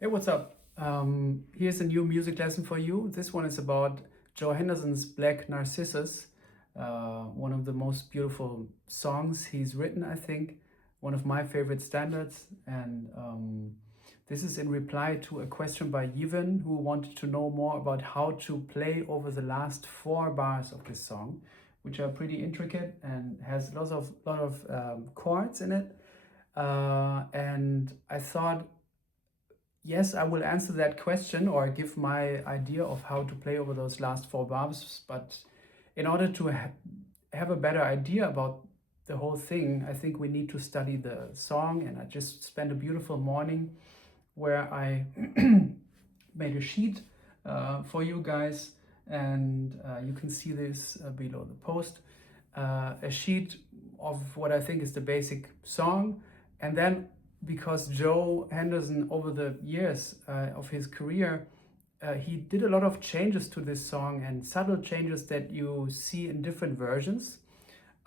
Hey, what's up? Here's a new music lesson for you. This one is about Joe Henderson's Black Narcissus, one of the most beautiful songs he's written, I think, one of my favorite standards. And this is in reply to a question by Yvonne, who wanted to know more about how to play over the last 4 bars of this song, which are pretty intricate and has lot of chords in it. And I thought, yes, I will answer that question or give my idea of how to play over those last 4 bars. But in order to have a better idea about the whole thing, I think we need to study the song. And I just spent a beautiful morning where I made a sheet for you guys. And you can see this below the post. A sheet of what I think is the basic song. And then because Joe Henderson, over the years of his career, he did a lot of changes to this song and subtle changes that you see in different versions.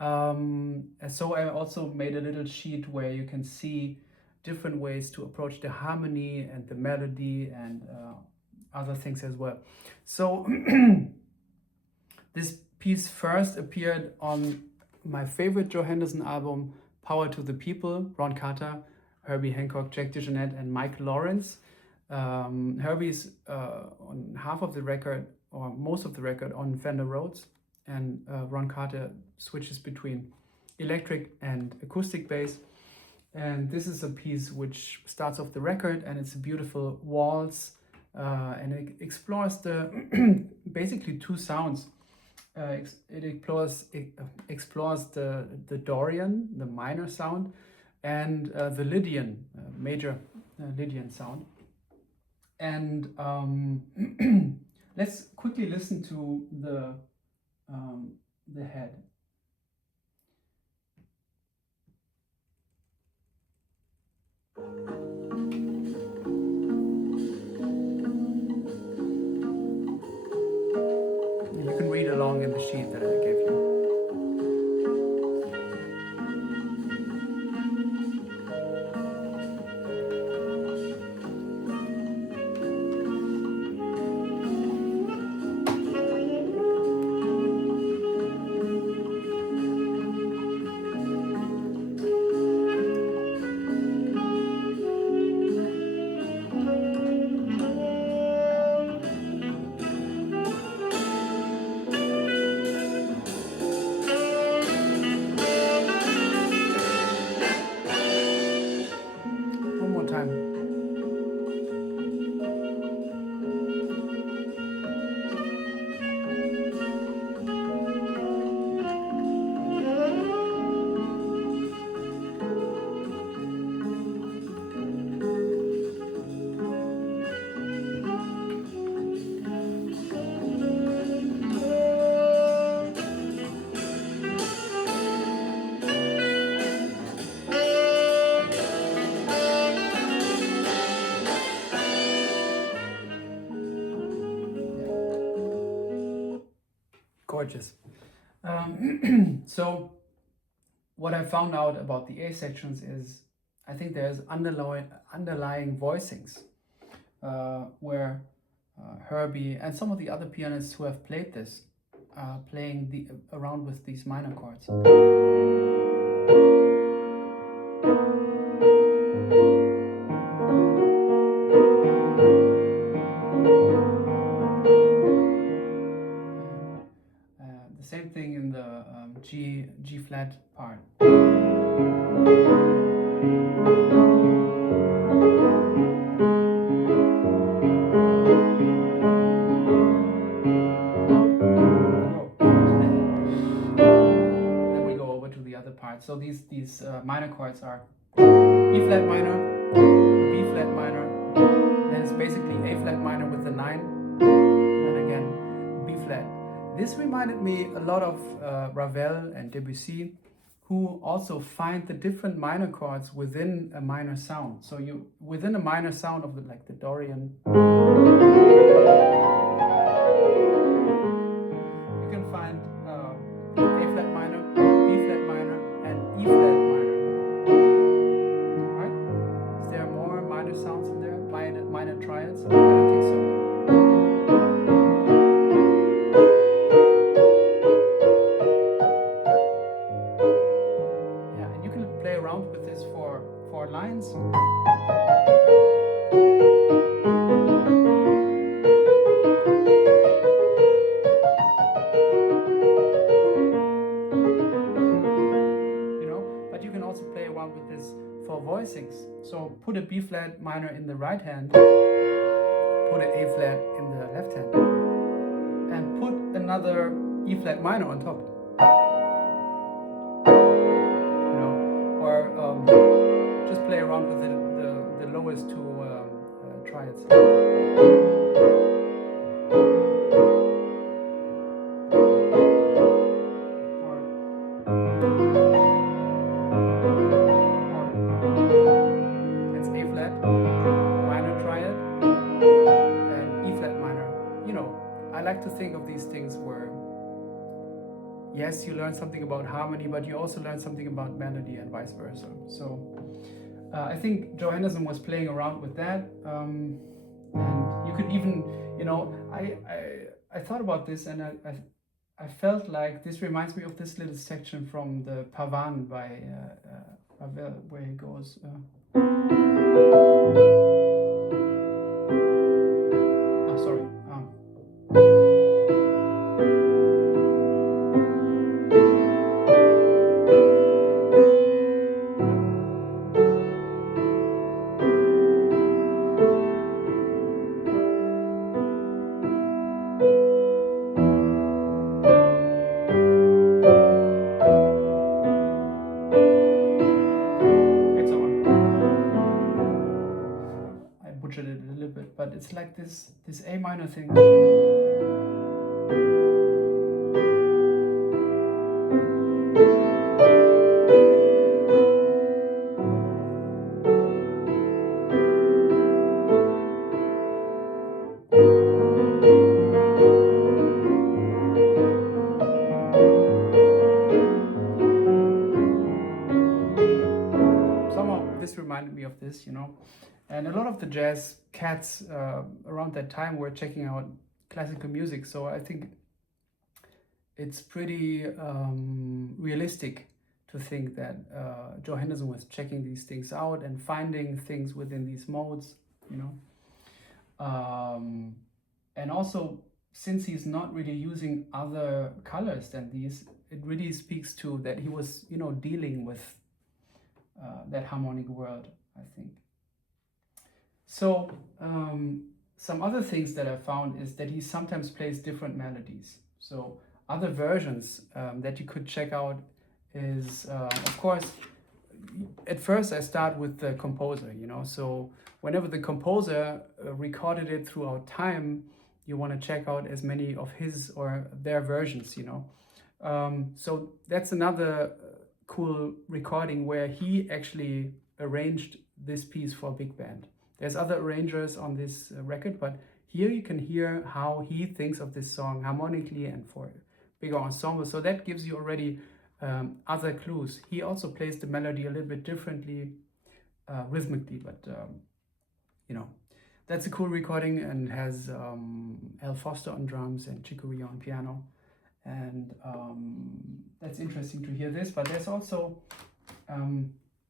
So I also made a little sheet where you can see different ways to approach the harmony and the melody and other things as well. So this piece first appeared on my favorite Joe Henderson album, Power to the People, Ron Carter, Herbie Hancock, Jack DeJohnette, and Mike Lawrence. Herbie's on half of the record, or most of the record, on Fender Rhodes, and Ron Carter switches between electric and acoustic bass. And this is a piece which starts off the record, and it's a beautiful waltz, and it explores the basically two sounds. It explores the Dorian, the minor sound, and the Lydian, major Lydian sound. And let's quickly listen to the head. You can read along in the sheet that I gave you. One more time. Gorgeous. So what I found out about the A sections is I think there's underlying voicings where Herbie and some of the other pianists who have played this playing around with these minor chords. The same thing in the G flat part. Then we go over to the other part. So these minor chords are E flat minor, B flat minor, then it's basically A flat minor with the 9, and again B flat. This reminded me a lot of Ravel and Debussy, who also find the different minor chords within a minor sound. So within a minor sound of like the Dorian, you can find A flat minor, B flat minor, and E flat minor. Right? Is there more minor sounds in there? minor triads? I don't think so. Yeah, and you can play around with this for 4 lines. But you can also play around with this for voicings. So put a B flat minor in the right hand, put an A flat in the left hand, and put another E flat minor on top. Or just play around with the lowest two triads. It's A flat, minor triad, and E flat minor. I like to think of these things where, yes, you learn something about harmony, but you also learn something about melody and vice versa. So I think Joe Henderson was playing around with that. And you could even, I thought about this, and I felt like this reminds me of this little section from the Pavan by Ravel, where he goes. Sorry. It a little bit, but it's like this A minor thing. Somehow this reminded me of this, And a lot of the jazz cats around that time were checking out classical music, so I think it's pretty realistic to think that Joe Henderson was checking these things out and finding things within these modes, and also, since he's not really using other colors than these, it really speaks to that he was, dealing with that harmonic world, I think. So some other things that I found is that he sometimes plays different melodies. So other versions that you could check out is, of course, at first I start with the composer, so whenever the composer recorded it throughout time, you want to check out as many of his or their versions, so that's another cool recording where he actually arranged this piece for a big band. There's other arrangers on this record, but here you can hear how he thinks of this song harmonically and for bigger ensemble. So that gives you already other clues. He also plays the melody a little bit differently, rhythmically, but that's a cool recording, and has Al Foster on drums and Chicoria on piano. And that's interesting to hear this, but there's also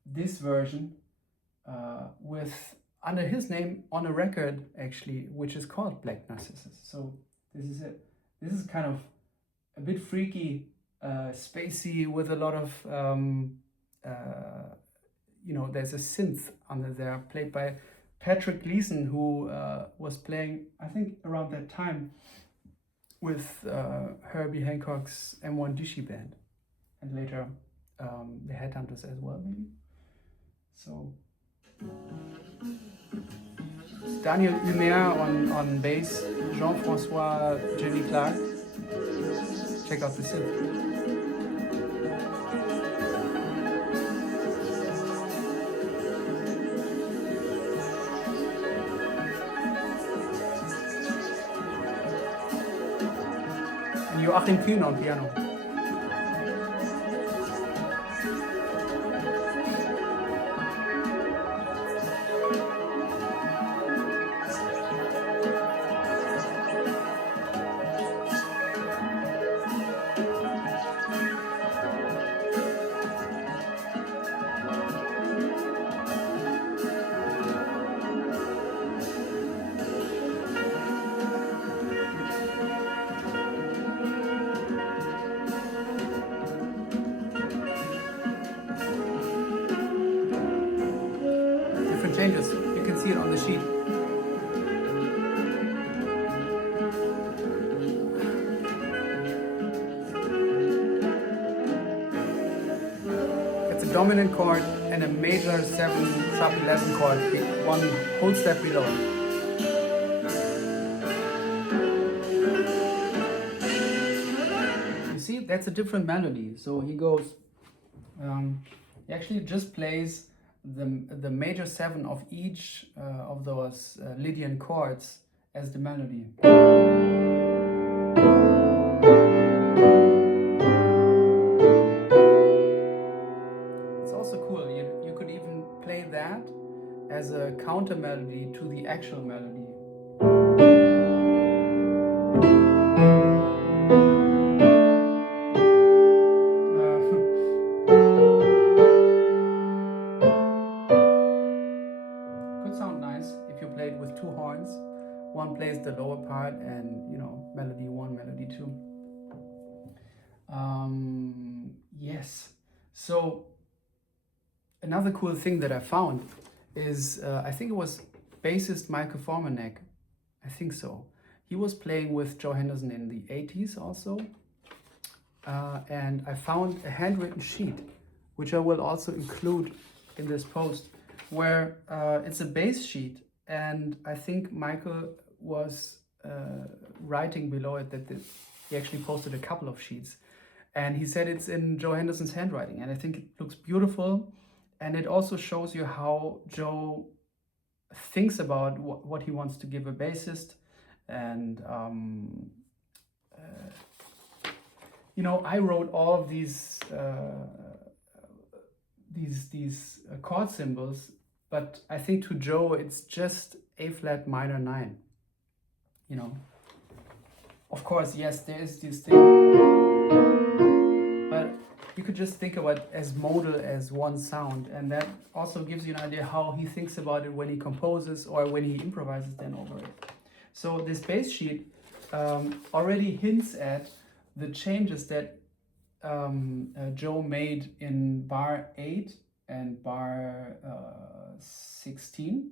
this version with under his name on a record actually, which is called Black Narcissus. So this is it. This is kind of a bit freaky, spacey, with a lot of there's a synth under there played by Patrick Gleason, who was playing, I think, around that time with Herbie Hancock's M1 Dishi band, and later the Headhunters as well, maybe. So Daniel Humer on bass, Jean-François Jimmy Clark. Check out the synth. And Joachim Kühn on piano. changes. You can see it on the sheet. It's a dominant chord and a major 7 sharp 11 chord, one whole step below. You see, that's a different melody. So he goes, he actually just plays the major 7 of each of those Lydian chords as the melody. It's also cool, you could even play that as a counter melody to the actual melody. Could sound nice if you play it with 2 horns. One plays the lower part and, you know, melody 1, melody 2. Yes. So another cool thing that I found is, I think it was bassist Michael Formanek. I think so. He was playing with Joe Henderson in the 80s also. And I found a handwritten sheet, which I will also include in this post, where it's a bass sheet. And I think Michael was writing below it that he actually posted a couple of sheets. And he said it's in Joe Henderson's handwriting. And I think it looks beautiful. And it also shows you how Joe thinks about what he wants to give a bassist. And, you know, I wrote all of these chord symbols, but I think to Joe it's just A flat minor 9. You know, of course, yes, there is this thing, but you could just think about it as modal as one sound, and that also gives you an idea how he thinks about it when he composes or when he improvises then over it. So this bass sheet already hints at the changes that Joe made in bar 8 and bar 16,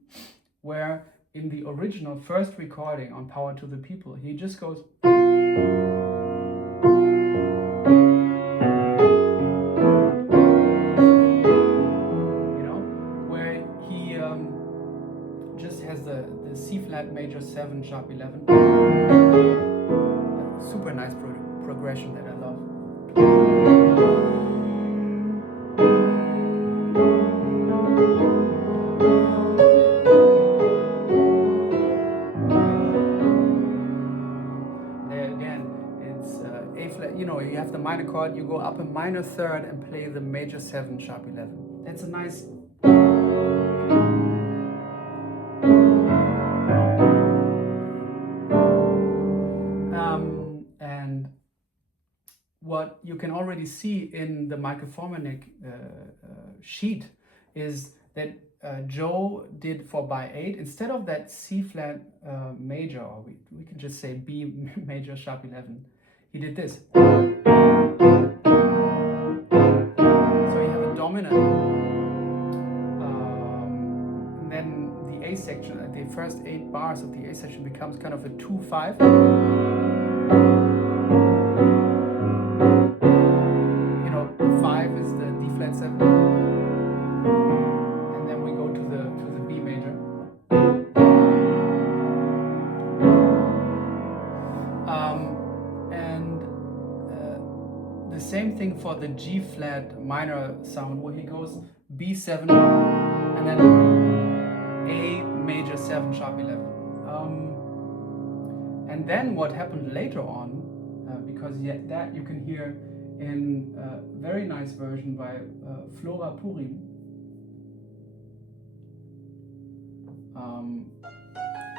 where in the original first recording on Power to the People, he just goes, you know, where he just has the C flat major 7 sharp 11. Super nice progression that I love. There again, it's A flat, you know, you have the minor chord, you go up a minor 3rd and play the major 7 sharp 11. That's a nice. And what you can already see in the Michael Formanek sheet is that Joe did for bar 8, instead of that C flat major, or we can just say B major sharp 11, he did this. So you have a dominant, and then the A section, the first 8 bars of the A section becomes kind of a 2-5. You know, 5 is the D flat 7, and then we go to the B major. And the same thing for the G flat minor sound, where he goes B7 and then A major 7 sharp 11. And then what happened later on, because that you can hear in a very nice version by Flora Purim.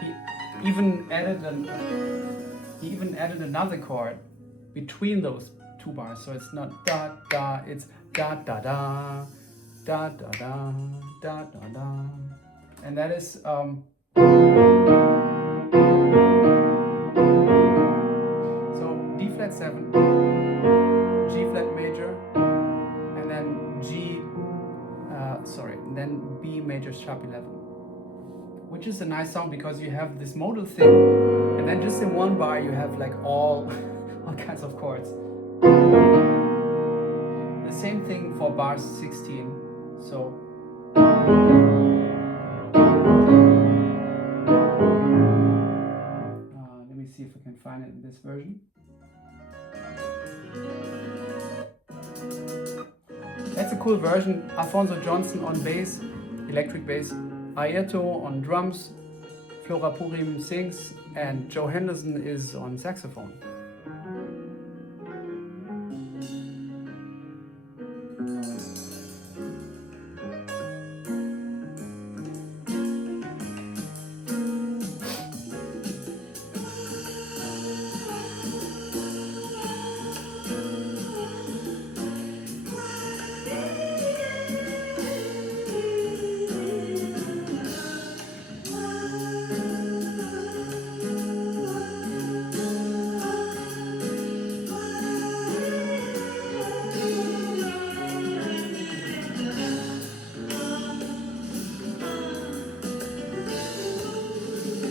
He even added another chord between those 2 bars, so it's not da da, it's da da da da da da da da da, and that is so D flat 7, G flat major, and then then B major sharp 11. which is a nice song because you have this modal thing, and then just in one bar you have like all kinds of chords. The same thing for bar 16. So let me see if I can find it in this version. That's a cool version. Alfonso Johnson on bass, electric bass, Aieto on drums, Flora Purim sings, and Joe Henderson is on saxophone.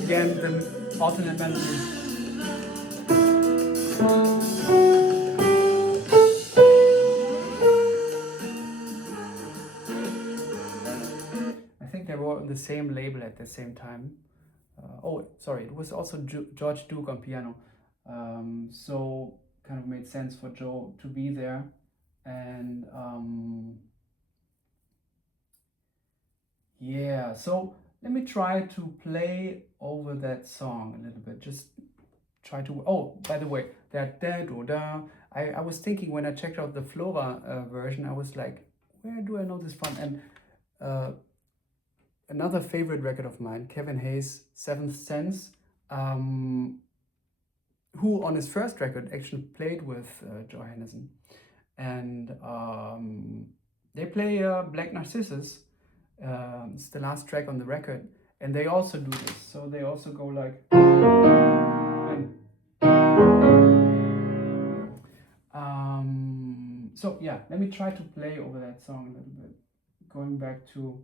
Again, the alternate melody. I think they were on the same label at the same time. Oh, sorry, it was also George Duke on piano. So kind of made sense for Joe to be there. And yeah, so let me try to play over that song a little bit. Just try to. Oh, by the way, that da do da. I was thinking when I checked out the Flora version, I was like, where do I know this from? And another favorite record of mine, Kevin Hayes' Seventh Sense, who on his first record actually played with Joe Henderson, and they play Black Narcissus. It's the last track on the record, and they also do this. So they also go like, and so yeah, let me try to play over that song a little bit, going back to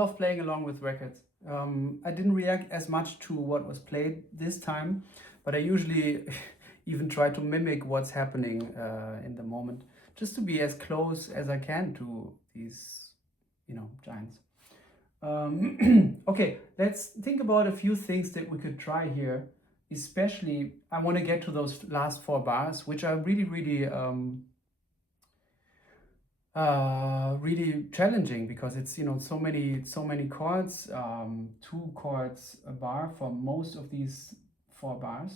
love playing along with records. I didn't react as much to what was played this time, but I usually even try to mimic what's happening in the moment, just to be as close as I can to these, giants. Okay, let's think about a few things that we could try here. Especially, I want to get to those last 4 bars, which are really, really, really challenging, because it's so many chords, 2 chords a bar for most of these 4 bars.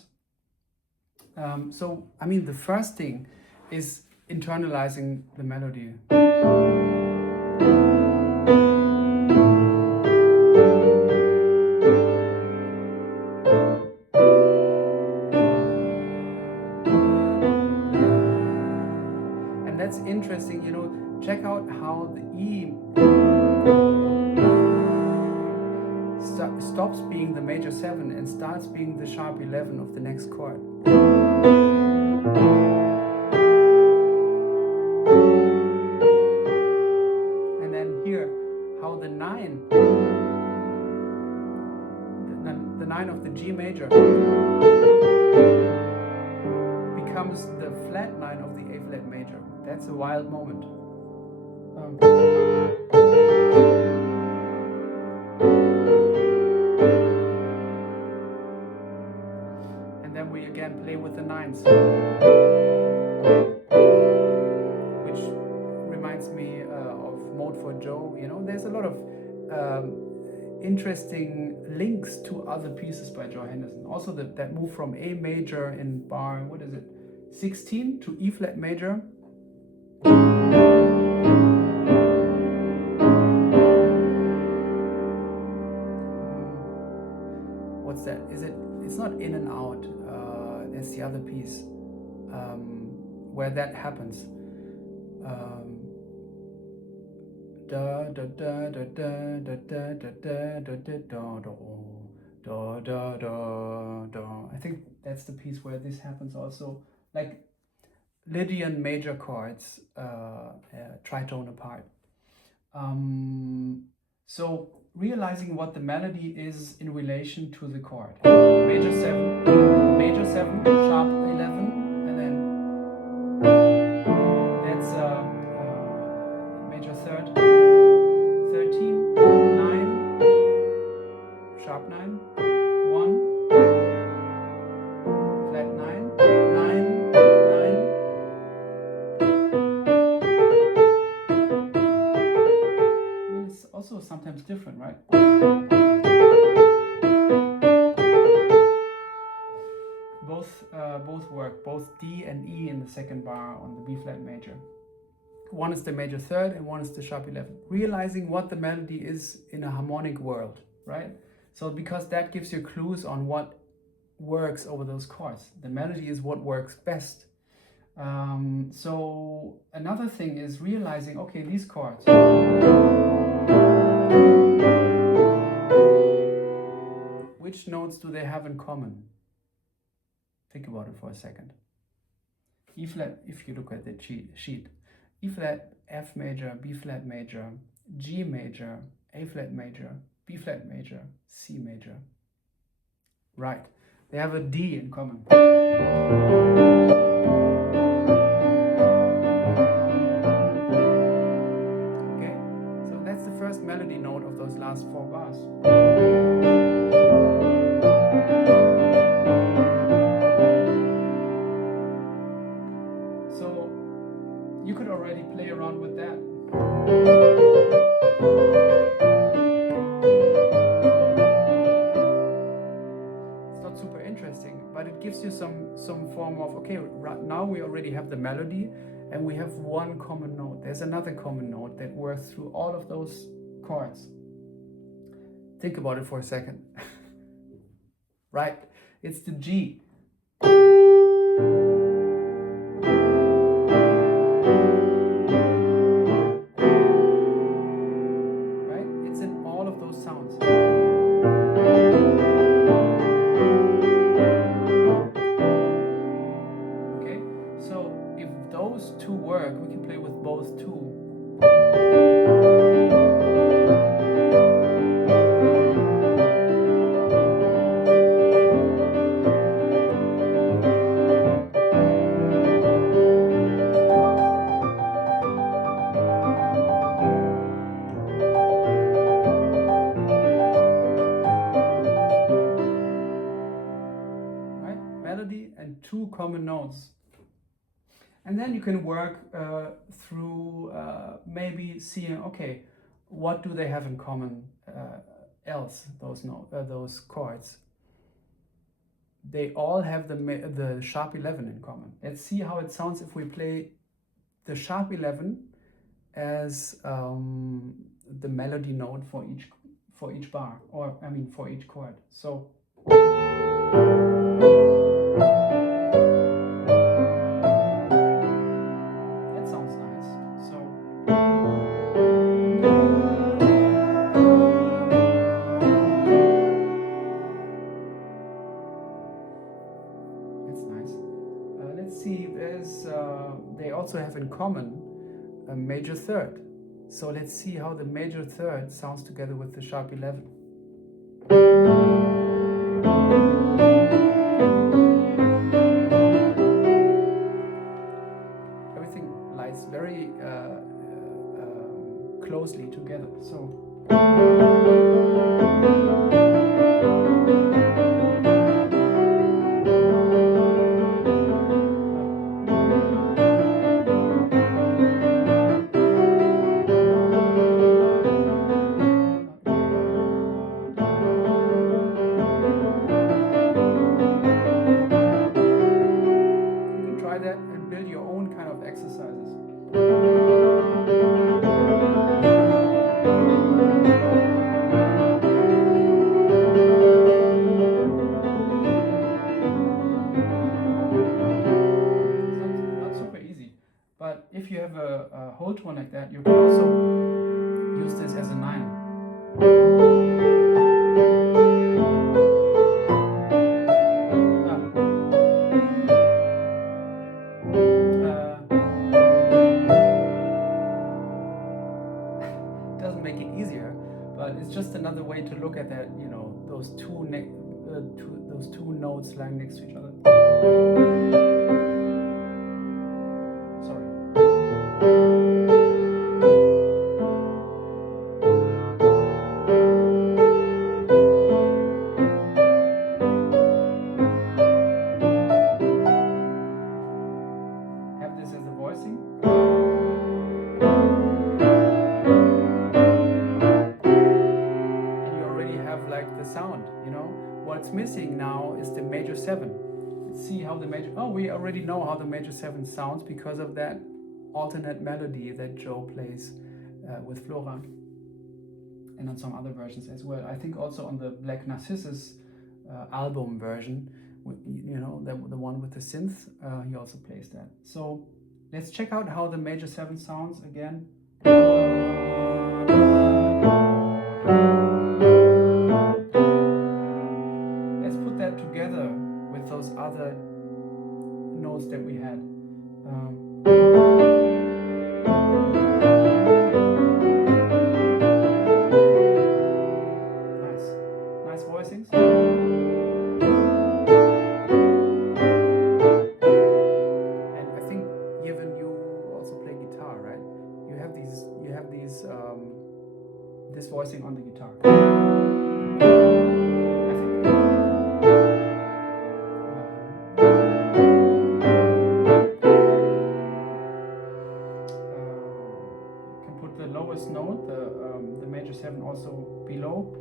So I mean, the first thing is internalizing the melody. And that's interesting, check out how the E stops being the major 7 and starts being the sharp 11 of the next chord. And then here, how the 9, the 9 of the G major becomes the flat 9 of the A flat major. That's a wild moment. And then we again play with the 9s, which reminds me of Mode for Joe. There's a lot of interesting links to other pieces by Joe Henderson. Also that move from A major in bar, 16 to E flat major. What's that? It's not in and out. There's the other piece where that happens. Da da da da da da da da da da da da da da. I think that's the piece where this happens also. Like Lydian major chords, tritone apart. So realizing what the melody is in relation to the chord. Major 7, sharp 11, and then that's major 3rd, 13, 9, sharp 9, 1, flat 9, 9, 9. It's also sometimes different, right? Both work, both D and E in the second bar on the B flat major. One is the major 3rd and one is the sharp 11. Realizing what the melody is in a harmonic world, right? So because that gives you clues on what works over those chords. The melody is what works best. So another thing is realizing, okay, these chords, which notes do they have in common? Think about it for a second. E flat, if you look at the sheet, E flat, F major, B flat major, G major, A flat major, B flat major, C major. Right, they have a D in common. Okay, so that's the first melody note of those last 4 bars. So you could already play around with that. It's not super interesting, but it gives you some form of, okay, right now we already have the melody and we have one common note. There's another common note that works through all of those chords. Think about it for a second. Right, it's the G. Right, it's in all of those sounds. Okay, so if those 2 work, we can play with both 2. And then you can work through maybe seeing, okay, what do they have in common else, those chords? They all have the sharp 11 in common. Let's see how it sounds if we play the sharp 11 as the melody note for each bar, or I mean for each chord. So that sounds nice. So that's nice. Let's see. They also have in common a major third. So let's see how the major third sounds together with the sharp 11. Everything lies very closely together. So try that and build your own kind of exercises. It's not super easy, but if you have a whole tone like that, you can also use this as a 9. Doesn't make it easier, but it's just another way to look at that. You know, those two notes lying next to each other. Sorry. Have this as a voicing. Like the sound, you know. What's missing now is the major 7. Let's see how the major, we already know how the major 7 sounds because of that alternate melody that Joe plays with Flora, and on some other versions as well. I think also on the Black Narcissus album version, you know, the one with the synth, he also plays that. So let's check out how the major 7 sounds again. Together with those other notes that we had. Nice voicings. And I think given you also play guitar, right? You have these this voicing on the guitar. The lowest note, the major 7, also below.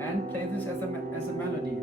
And play this as a melody.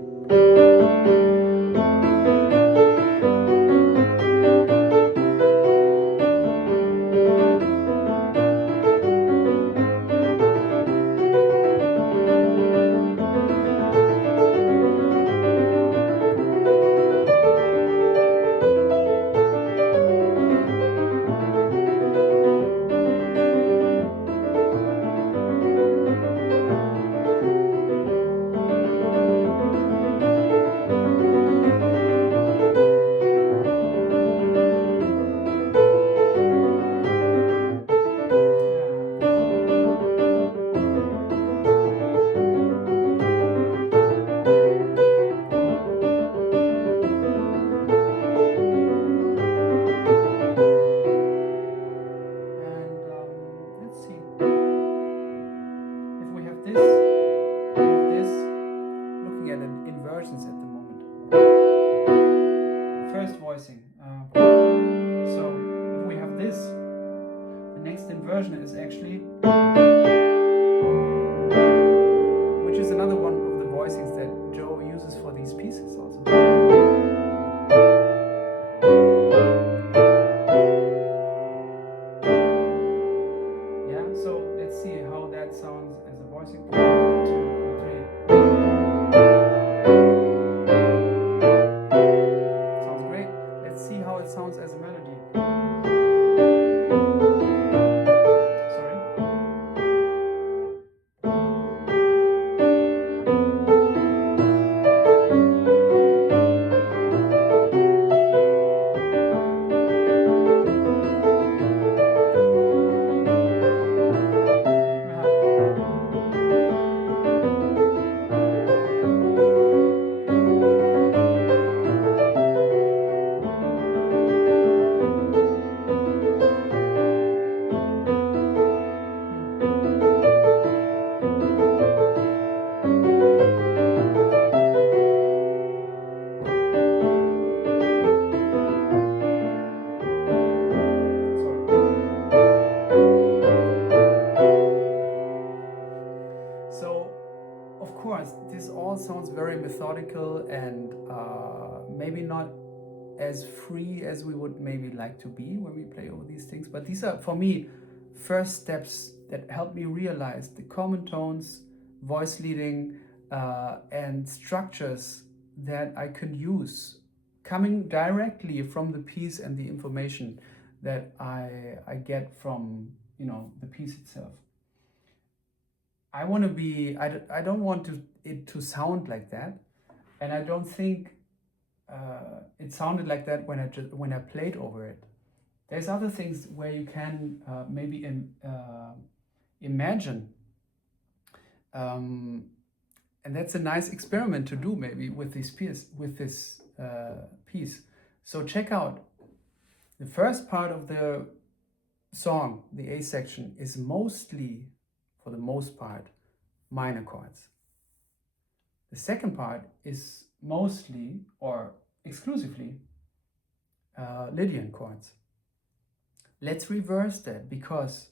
versions at the moment. First voicing. So if we have this, the next inversion is actually, which is another one of the voicings that Joe uses for these pieces also. Yeah, so let's see how that sounds as a voicing. 1, 2, 3. Sounds great. Let's see how it sounds as a melody. Sorry. So, of course, this all sounds very methodical and maybe not as free as we would maybe like to be when we play over these things. But these are, for me, first steps that help me realize the common tones, voice leading, and structures that I can use coming directly from the piece and the information that I get from, you know, the piece itself. I want to be, I don't want it to sound like that, and I don't think it sounded like that when I played over it. There's other things where you can maybe imagine, and that's a nice experiment to do maybe with this piece. So check out the first part of the song. The A section is mostly, for the most part, minor chords. The second part is mostly or exclusively Lydian chords. Let's reverse that, because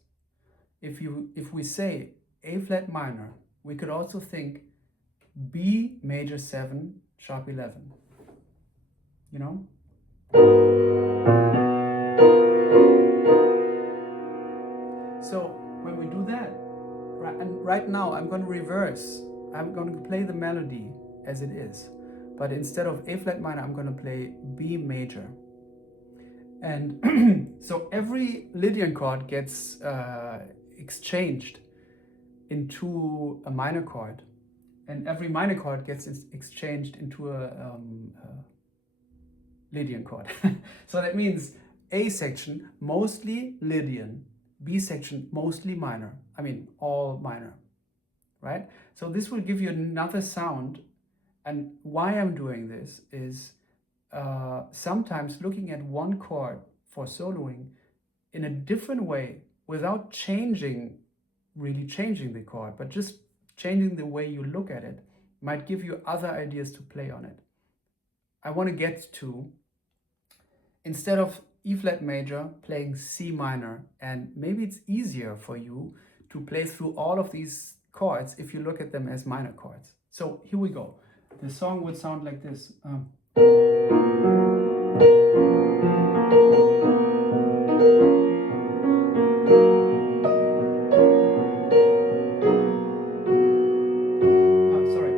if we say A flat minor, we could also think B major 7 sharp 11. You know? So when we do that, right now I'm going to reverse. I'm going to play the melody as it is, but instead of A flat minor, I'm going to play B major. And so every Lydian chord gets exchanged into a minor chord, and every minor chord gets exchanged into a Lydian chord. So that means A section mostly Lydian, B section mostly minor. I mean, all minor, right? So this will give you another sound. And why I'm doing this is sometimes looking at one chord for soloing in a different way without really changing the chord, but just changing the way you look at it might give you other ideas to play on it. I want to get to, instead of E flat major, playing C minor, and maybe it's easier for you to play through all of these chords if you look at them as minor chords. So here we go. The song would sound like this. Sorry.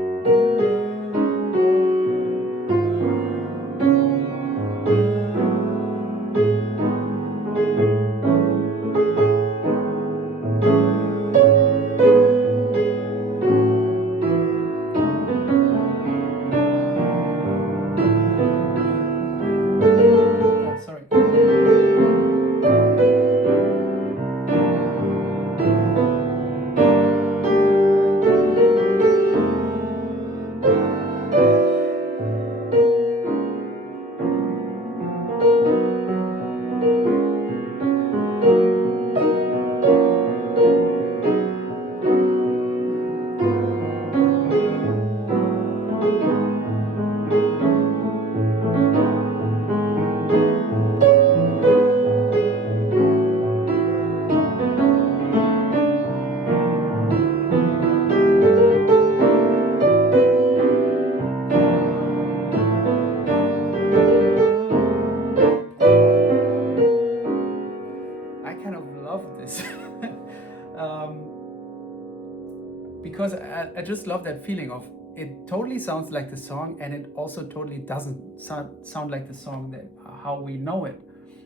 I just love that feeling of it totally sounds like the song, and it also totally doesn't sound like the song that how we know it,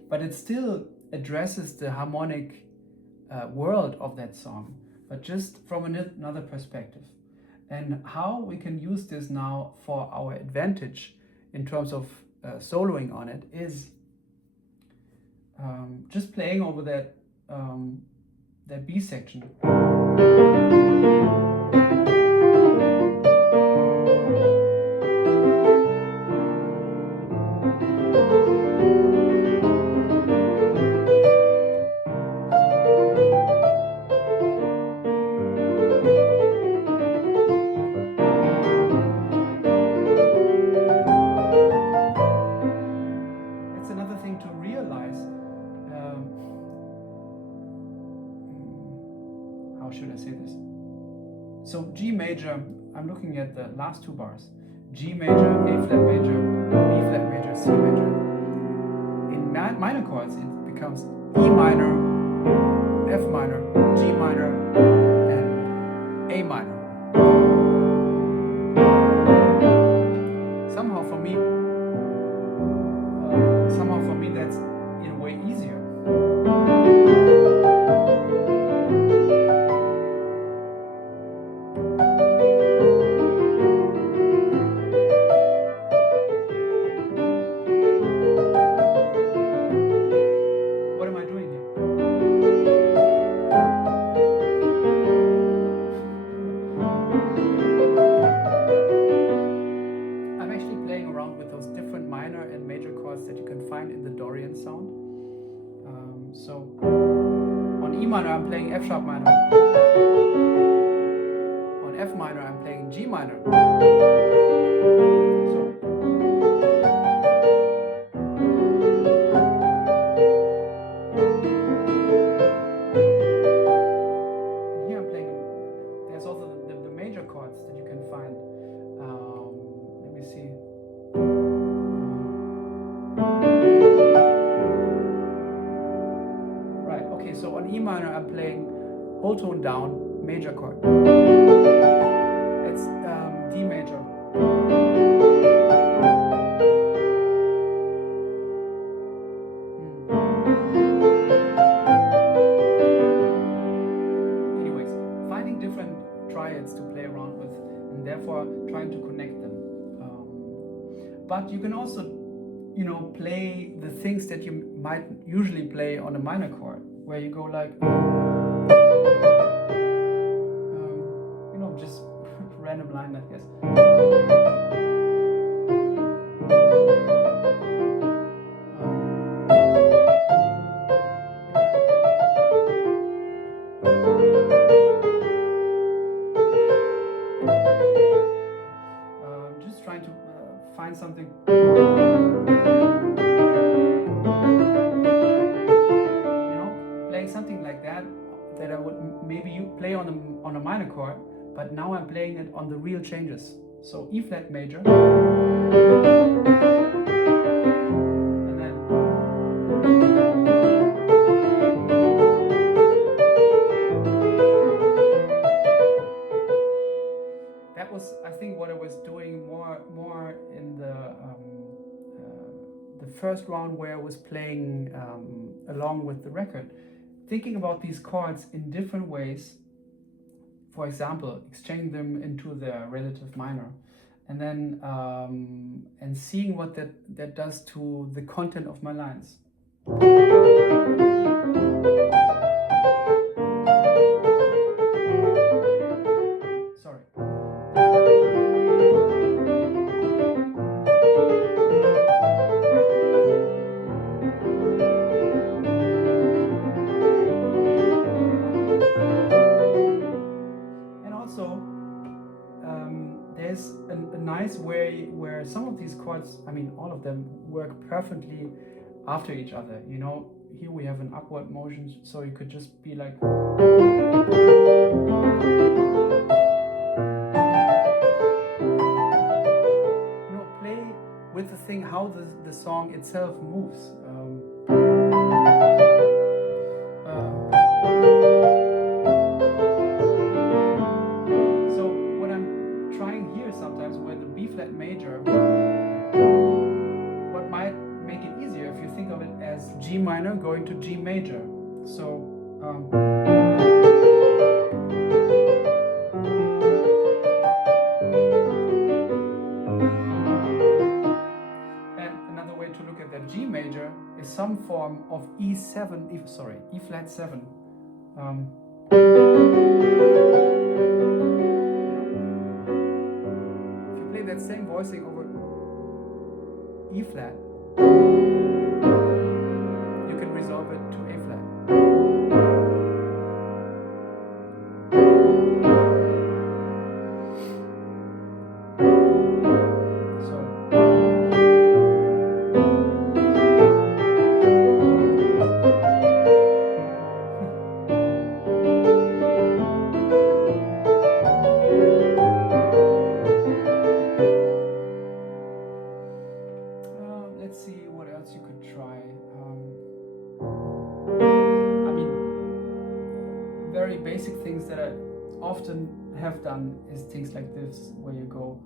but it still addresses the harmonic world of that song, but just from another perspective. And how we can use this now for our advantage in terms of soloing on it is just playing over that B section. It's another thing to realize. How should I say this? So G major, I'm looking at the last two bars. G major, A flat major, B flat major, C major. In minor chords, it becomes E minor, F minor, G minor, and A minor. Somehow for me, that's in a way easier. What am I doing here? I'm actually playing around with those different minor and major chords that you can find in the Dorian sound. So on E minor, I'm playing F sharp minor. On F minor, I'm playing G minor. So here I'm playing. There's also the major chords that you can find. Let me see. Right. Okay. So on E minor, I'm playing whole tone down, major chord. It's D major. Anyways, finding different triads to play around with, and therefore trying to connect them. But you can also, play the things that you might usually play on a minor chord, where you go like, just random line like this. Just trying to find something. Playing something like that I would maybe you play on a minor chord, but now I'm playing it on the real changes. So E flat major, and then that was, I think, what I was doing more in the first round, where I was playing along with the record, thinking about these chords in different ways. For example, exchanging them into their relative minor, and then and seeing what that does to the content of my lines. Sorry. There's a nice way where some of these chords, all of them work perfectly after each other. Here we have an upward motion, so you could just be like, play with the thing how the song itself moves. So what B flat major. What might make it easier if you think of it as G minor going to G major. So and another way to look at that G major is some form of E flat 7. If you play that same voicing over E flat, you can resolve it to A flat. Let's see what else you could try. I mean, very basic things that I often have done is things like this, where you go.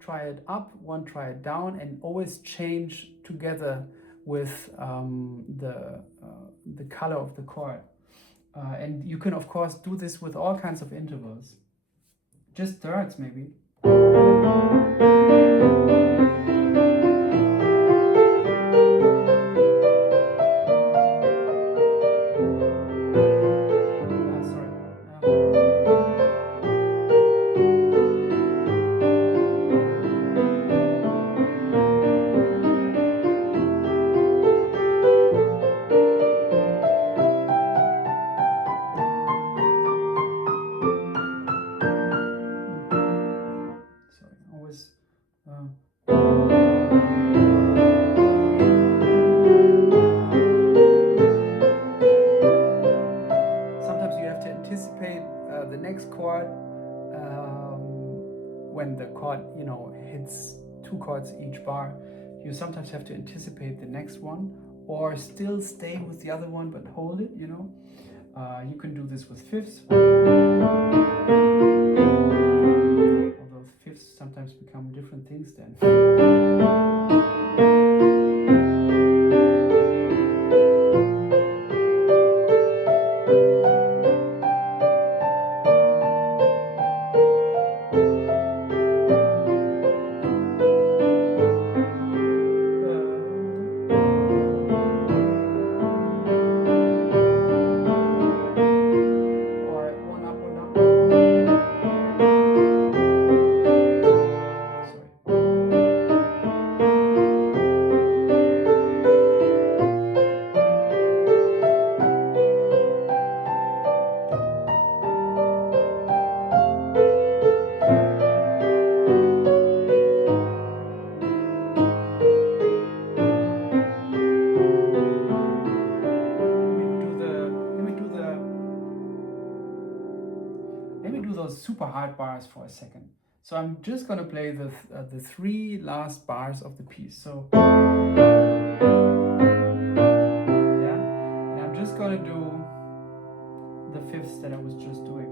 Try it up, one try it down, and always change together with the color of the chord. And you can of course do this with all kinds of intervals, just thirds maybe. Sometimes you have to anticipate the next chord when the chord, hits 2 chords each bar. You sometimes have to anticipate the next one, or still stay with the other one but hold it. You can do this with fifths. Although fifths sometimes become different things then. Super hard bars for a second. So I'm just going to play the 3 last bars of the piece. So yeah, and I'm just going to do the fifths that I was just doing.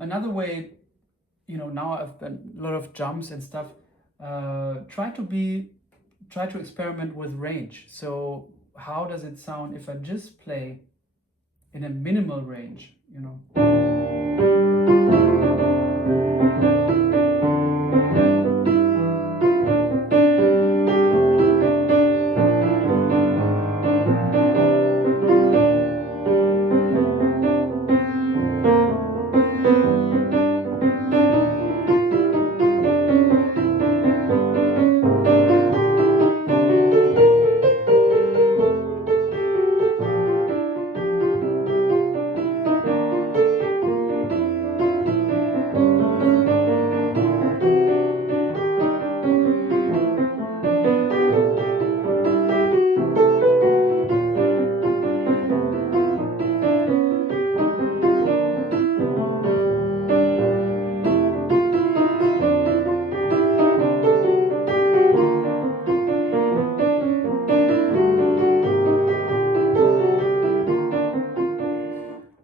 Another way, now I've done a lot of jumps and stuff. Try to experiment with range. So how does it sound if I just play in a minimal range,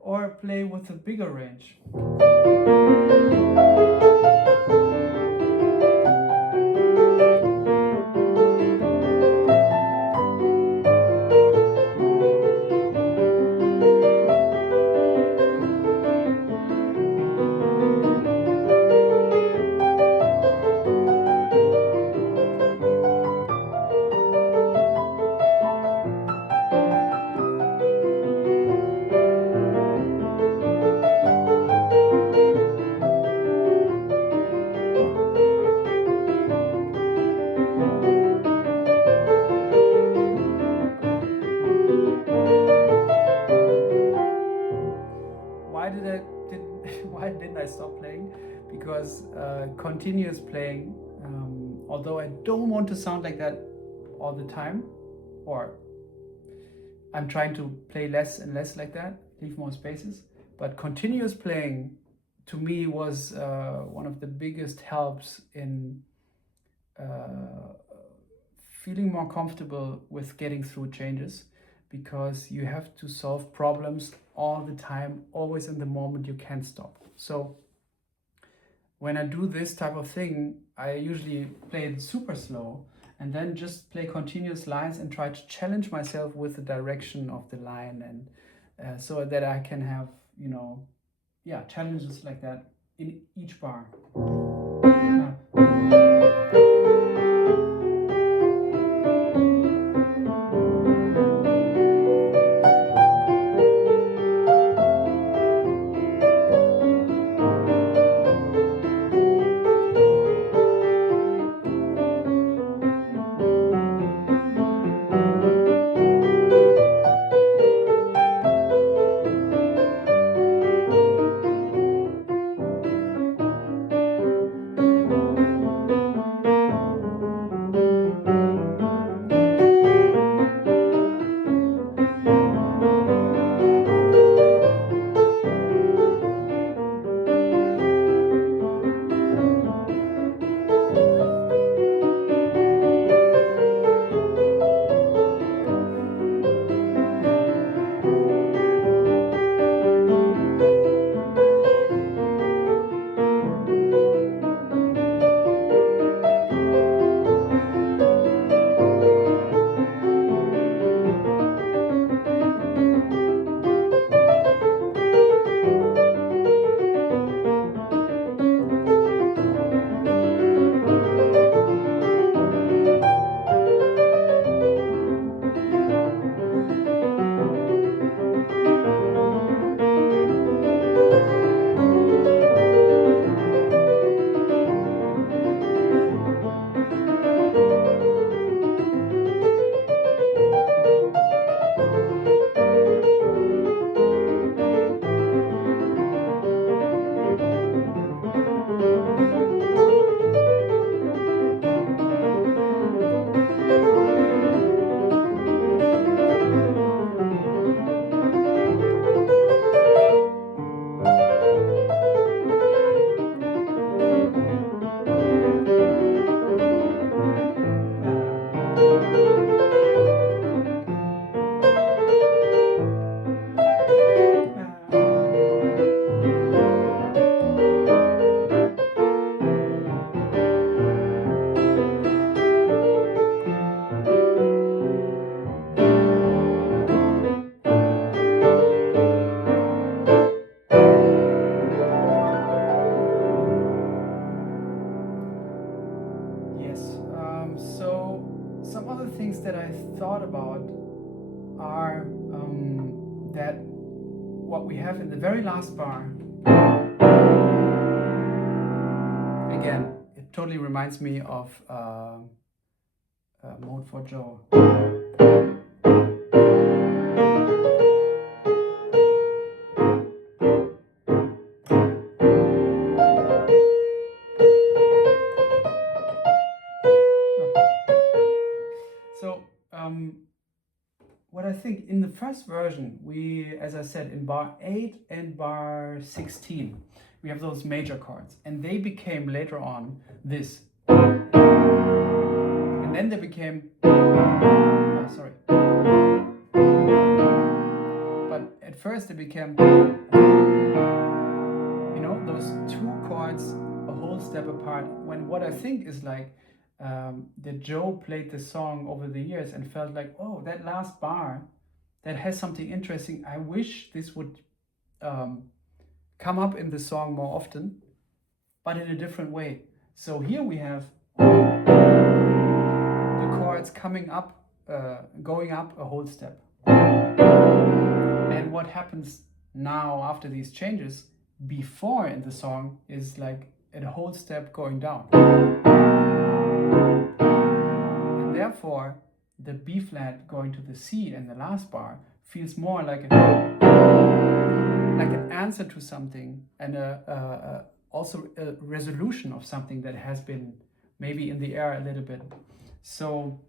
or play with a bigger range. Why didn't I stop playing? Because continuous playing, although I don't want to sound like that all the time, or I'm trying to play less and less like that, leave more spaces, but continuous playing to me was one of the biggest helps in feeling more comfortable with getting through changes, because you have to solve problems all the time, always in the moment. You can't stop. So when I do this type of thing, I usually play it super slow and then just play continuous lines and try to challenge myself with the direction of the line, and so that I can have, challenges like that in each bar. that I thought about are that what we have in the very last bar, again, it totally reminds me of Mode for Joe. So what I think in the first version, we, as I said, in bar 8 and bar 16, we have those major chords, and they became later on this. And then they became, sorry. But at first they became, you know, those two chords a whole step apart. When what I think is like, that Joe played the song over the years and felt like, oh, that last bar, that has something interesting. I wish this would come up in the song more often, but in a different way. So here we have the chords coming up, going up a whole step. And what happens now after these changes, before in the song, is like a whole step going down. And therefore, the B flat going to the C in the last bar feels more like an answer to something, and also a resolution of something that has been maybe in the air a little bit. So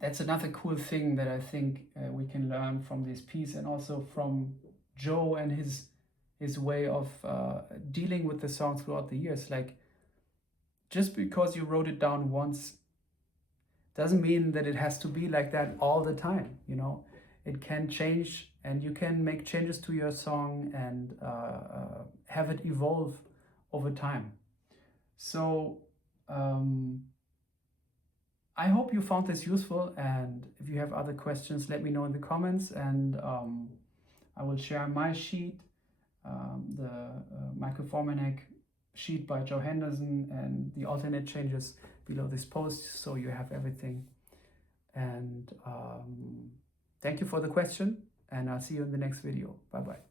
that's another cool thing that I think we can learn from this piece, and also from Joe and his way of dealing with the song throughout the years. Like, just because you wrote it down once doesn't mean that it has to be like that all the time, you know. It can change, and you can make changes to your song and have it evolve over time. So I hope you found this useful, and if you have other questions, let me know in the comments, and I will share my sheet, the Michael Formanek sheet by Joe Henderson, and the alternate changes below this post, so you have everything. And thank you for the question, and I'll see you in the next video. Bye bye.